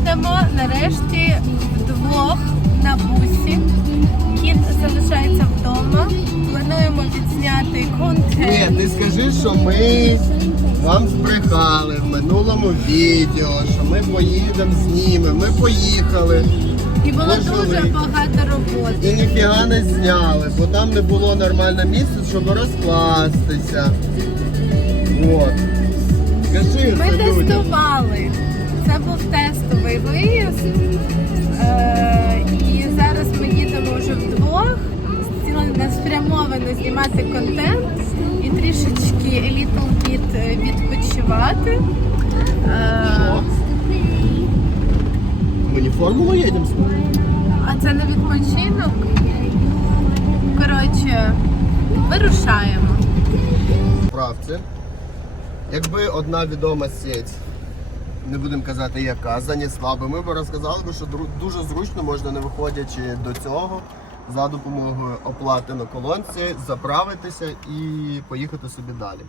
їдемо нарешті вдвох на бусі. Кіт залишається вдома. Плануємо відзняти контент. Ні, ти скажи, що ми вам збрехали в минулому відео, що ми поїдемо, знімемо. Ми поїхали І було Можливо. дуже багато роботи. і ніфіга не зняли, бо там не було нормального місця, щоб розкластися. От. Скажи Ми це людям. тестували. Це був тестовий виїзд. Е, і зараз ми їдемо вже вдвох. Цілеспрямовано знімати контент і трішечки little bit відпочивати. Е, Що? Ми не формулу їдемо? а це не відпочинок. Коротше, вирушаємо. Правці. Якби одна відома сеть, не будемо казати яка, занесла би, ми б розказали би, що дуже зручно можна, не виходячи до цього, за допомогою оплати на колонці, заправитися і поїхати собі далі.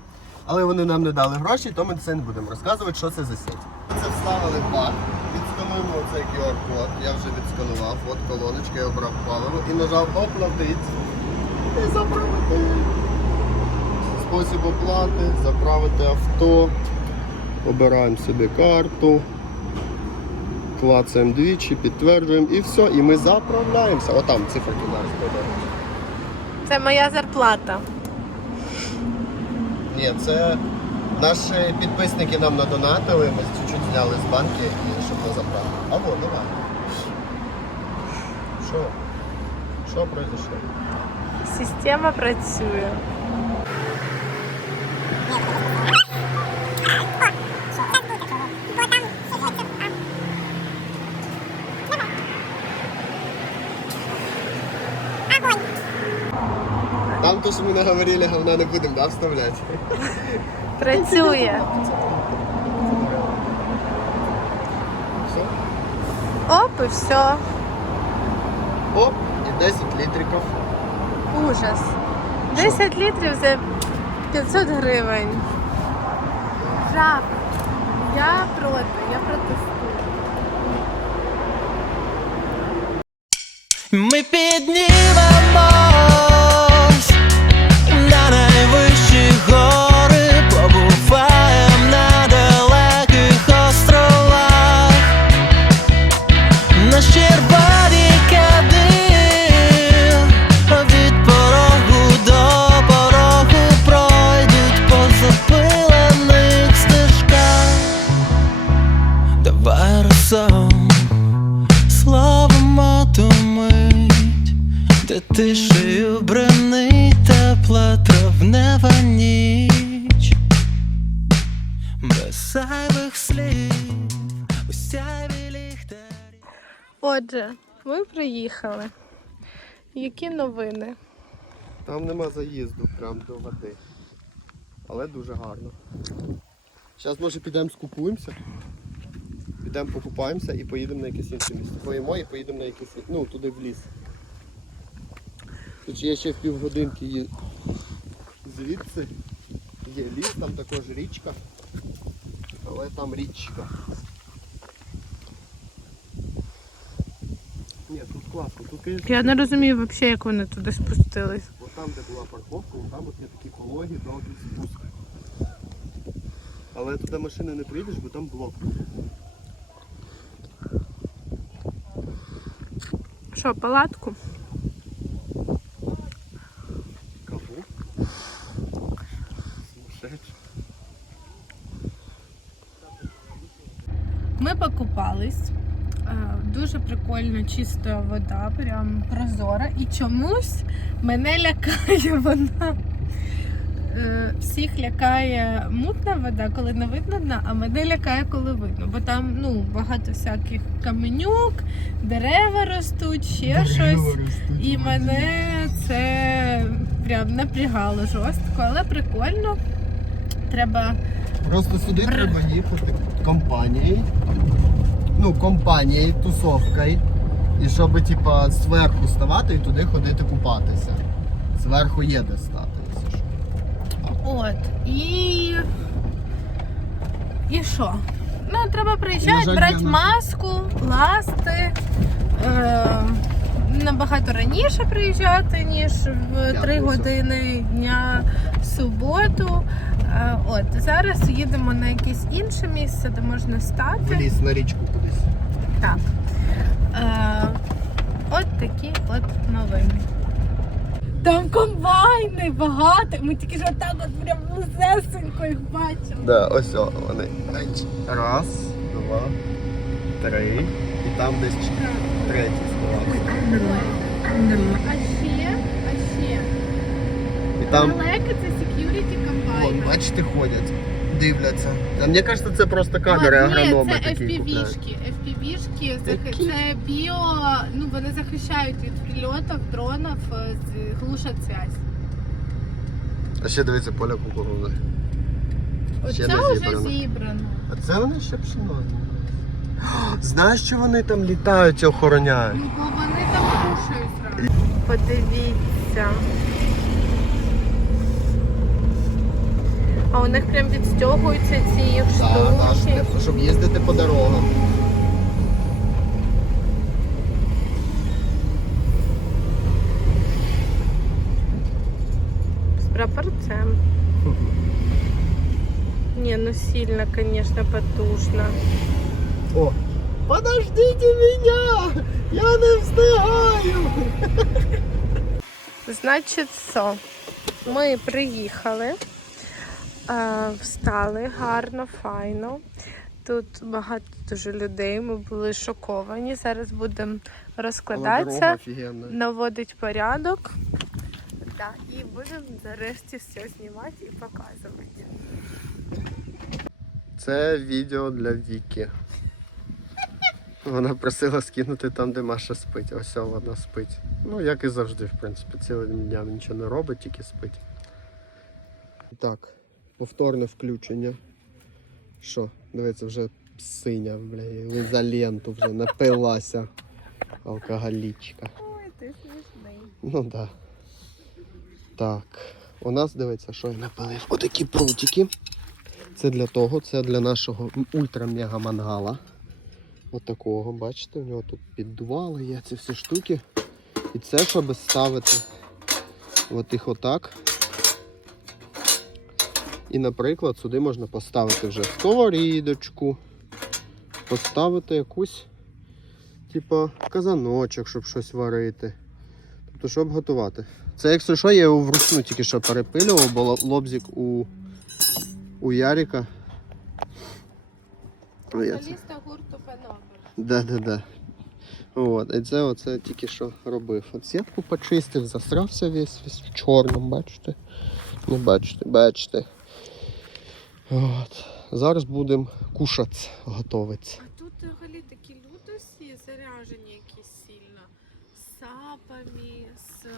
Але вони нам не дали гроші, то ми це не будемо розказувати, що це за сеть. Ми це вставили бак, відскануємо цей QR-код, я вже відсканував, от колоночка, я обрав паливо і нажав оплатити. І заправити. Спосіб оплати, заправити авто, обираємо собі карту, клацаємо двічі, підтверджуємо і все, і ми заправляємося. Отам циферки на розповідаю. Це моя зарплата. Ні, це наші підписники нам надонатили, ми чуть-чуть зняли з банки і щоб на заправку. Алло, давай. Що? Що произошло? Система працює. Там то, що ми наговорили, говна не будемо, да, вставляти? Працює. Все? Оп, і все. Оп, і 10 літриків. Ужас. 10 літрів за 500 гривень. Жах. Я проти, я протестую. Ми піднімемось Отже, ми приїхали. Які новини? Там нема заїзду прямо до води. Але дуже гарно. Зараз може підемо скупуємося. Підемо покупаємося і поїдемо на якесь інше місце. Поїмо і поїдемо на якесь інше- ну, туди в ліс. Тут є ще в півгодинки ї- звідси. Є ліс, там також річка. Але там річка. Ні, тут класно. Тут, звісно, Я не розумію взагалі, як вони туди спустились. От там, де була парковка, от там от є такі пологі, довгий спуск. Але туди машини не приїдеш, бо там блок. Що, палатку? Кого? Сумасшедший. Ми покупались. Е, Дуже прикольно, чиста вода, прям прозора. І чомусь мене лякає вона. Е, Всіх лякає мутна вода, коли не видно дна, а мене лякає, коли видно. Бо там ну, багато всяких каменюк, дерева ростуть, ще щось. І мене це прям напрягало жорстко, але прикольно. Треба Просто сюди Бр. треба їхати компанією. Ну, компанією, тусовкою. І щоб типа зверху ставати і туди ходити купатися. Зверху є де стати, якщо що. От. І. І що? Ну, треба приїжджати, жаль, брати маску, ласти. Е, набагато раніше приїжджати, ніж в 3 години дня в суботу. От зараз їдемо на якесь інше місце, де можна стати. ліс на річку кудись. Так. Е, от такі от новини. Там комбайни багато. Ми тільки ж отак от прям лисесенько їх бачили. Да, ось о, вони. Раз, два, три. І там десь третій сховався. А ще, а ще. І там, Далеко це. Вон, бачите, ходять, дивляться. Та мені кажеться, це просто камери Ні, агрономи це такі купляють. FPV-шки. FPV-шки, Які? це біо, ну вони захищають від прильотів, дронів, е, з- глушать зв'язь. А ще дивиться поля кукурудзи. Ще Оце вже зібрано. зібрано. А це вони ще пшено. Знаєш, що вони там літають і охороняють? Ну, бо вони там кушають зразу. Подивіться. А у них прям відстягуються ці Да, да, щоб- їздити по дорогам. С прапорцем. Не, ну сильно, конечно, потужно. О, подождите меня! Я не встигаю! Значить, що? Ми приїхали, встали гарно, файно. Тут багато дуже людей, ми були шоковані. Зараз будемо розкладатися, наводити порядок. Так, і будемо нарешті все знімати і показувати. Це відео для Віки. Вона просила скинути там, де Маша спить. Ось вона спить. Ну, як і завжди, в принципі, цілим дням нічого не робить, тільки спить. Так, повторне включення. Що? Дивіться, вже синя, бля, і за ленту вже напилася. Алкоголічка. Ой, ти смішний. Ну да. Так. У нас дивиться, що я напилиш. Отакі прутики. Це для того, це для нашого ультра-мега мангала. От такого, бачите, в нього тут піддувало є ці всі штуки. І це, щоб ставити от їх отак. І, наприклад, сюди можна поставити вже сковорідочку, поставити якусь, типа, казаночок, щоб щось варити. Тобто, щоб готувати. Це, якщо що, я його вручну тільки що перепилював, бо лобзик у, у Яріка. Ну, Соліста гурту Пеновер. Да, да, да. От, і це оце тільки що робив. От сітку почистив, засрався весь, весь в чорному, бачите? Не бачите, бачите. От. Зараз будемо кушати, готуватися. А тут взагалі такі люди всі заряжені якісь сильно. З сапами, з е,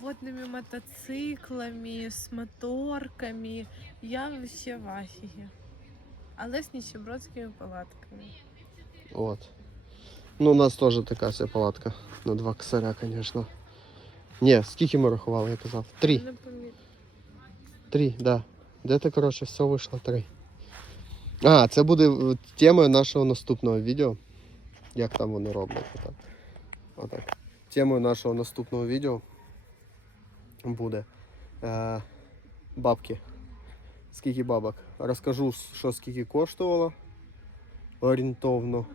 водними мотоциклами, з моторками. Я вообще в афігі. Але з ніщебродськими палатками. От. Ну, у нас теж така вся палатка на два косаря, звісно. Ні, скільки ми рахували, я казав? Три. Три, да. Де то, коротше, все вийшло три. А, це буде е, темою нашого наступного відео. Як там вони роблять. Отак. Отак. Темою нашого наступного відео буде е, бабки. Скільки бабок. Розкажу, що скільки коштувало орієнтовно.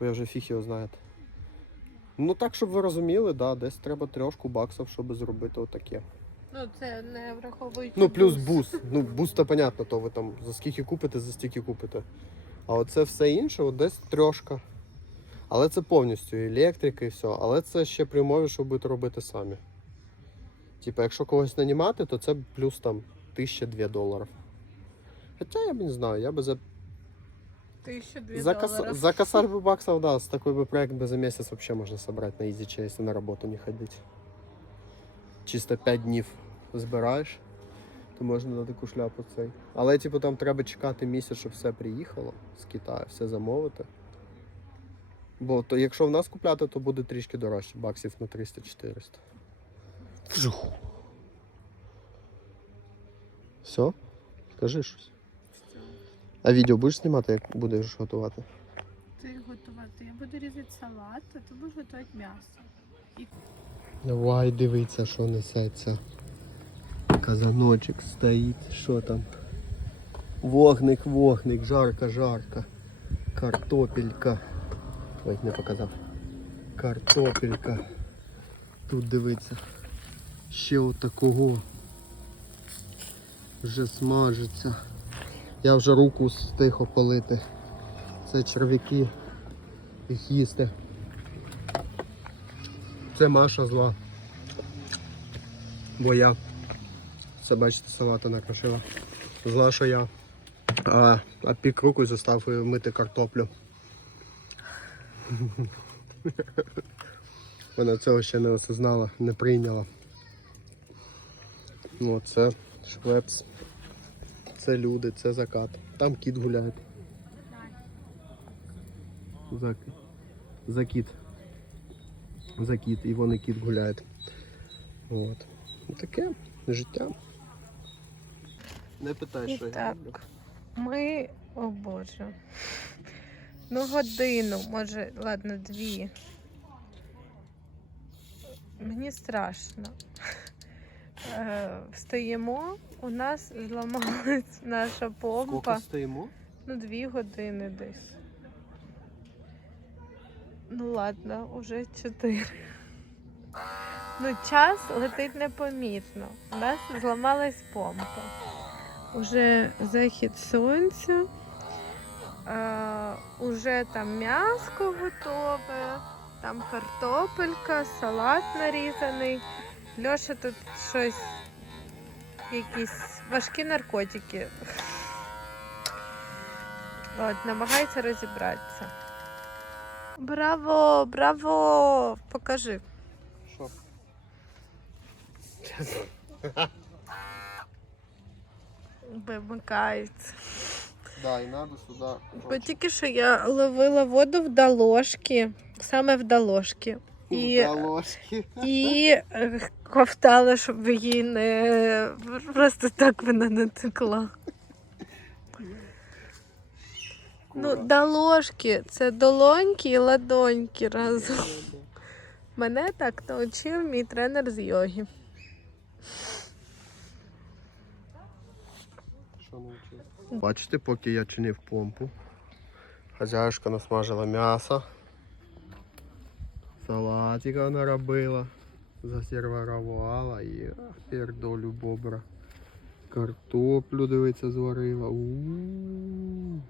Ви вже фіг його знаєте. Ну так, щоб ви розуміли, да, десь треба трьошку баксів, щоб зробити отаке. Ну, це не враховуючи. Ну, плюс бус. бус. Ну, бус то понятно, то ви там за скільки купите, за стільки купите. А оце все інше, от десь трьошка. Але це повністю і електрика і все. Але це ще при умові, що будете робити самі. Типа, якщо когось нанімати, то це плюс там 1000-2 доларів. Хоча я б не знаю, я би за, Тисячу дві за, кос, доларів. за косарь бы баксов, да, с такой бы проект бы за месяц вообще можно собрать на EasyChain, если на работу не ходить. Чисто 5 днів збираєш, то можна на таку шляпу цей. Але типу там треба чекати місяць, щоб все приїхало з Китаю, все замовити. Бо то якщо в нас купляти, то буде трішки дорожче, баксів на 300-400. Вжуху. Все? Скажи щось. Все. А відео будеш знімати, як будеш готувати? Ти готувати. Я буду різати салат, а ти будеш готувати м'ясо. Давай дивіться, що несеться. Казаночок стоїть, що там? Вогник, вогник, жарко, жарко. Картопелька. Ой, не показав. Картопелька. Тут дивиться. Ще отакого. Вже смажиться. Я вже руку встиг опалити. Це черв'яки. Їх їсти. Це Маша зла. Бо я. Це бачите, салата накрошила. Зла, що я. А, а пік руку застав мити картоплю. Вона цього ще не осознала, не прийняла. Ну, це швепс. Це люди, це закат. Там кіт гуляє. Зак... Закіт. Закіт, і вони кіт гуляють. От. Ну, Таке життя. Не питай, що я Так. роблю. Ми, о Боже. Ну, годину, може, ладно, дві. Мені страшно. Е, Стоїмо, у нас зламалась наша помпа. Скільки стоїмо? Ну, дві години десь. Ну ладно, уже чотири. Ну, час летить непомітно. У нас зламалась помпа. Уже захід сонця. Е, уже там м'яско готове, там картопелька, салат нарізаний. Льоша тут щось, якісь важкі наркотики От, намагається розібратися. Браво, браво! Покажи. Що? Вимикається. Да, і треба сюди. Бо тільки що я ловила воду в доложки, саме в доложки. І, Та ложки. і е, ковтала, щоб її не просто так вона не текла. Ну, доложки це долоньки і ладоньки разом. Мене так навчив мій тренер з йоги. Що навчив? Бачите, поки я чинив помпу, хазяюшка насмажила м'ясо, салатика наробила, засервірувала і пердолю бобра. Картоплю, дивиться, зварила. У-у-у.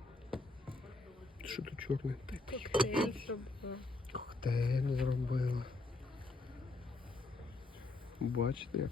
Що тут чорне? Коктейль зробила. Коктейль зробила. Бачите, як.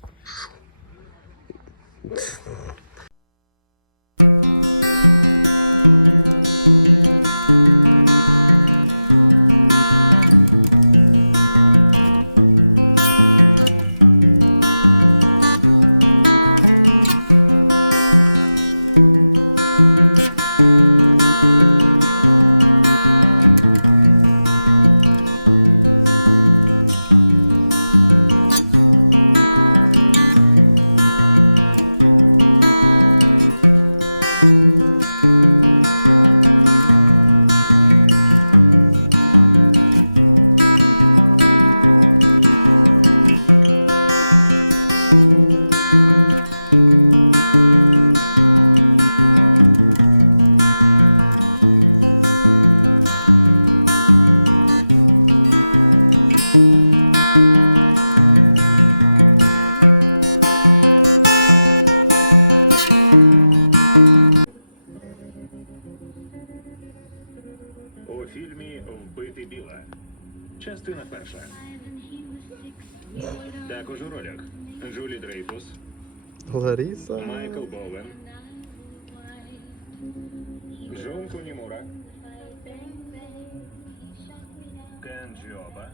Бонджиоба.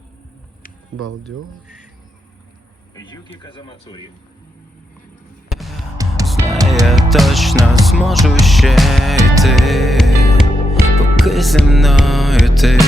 Балдеж. Юки Казамацури. Казамацурі. Я точно зможу ще йти, поки зі мною ти.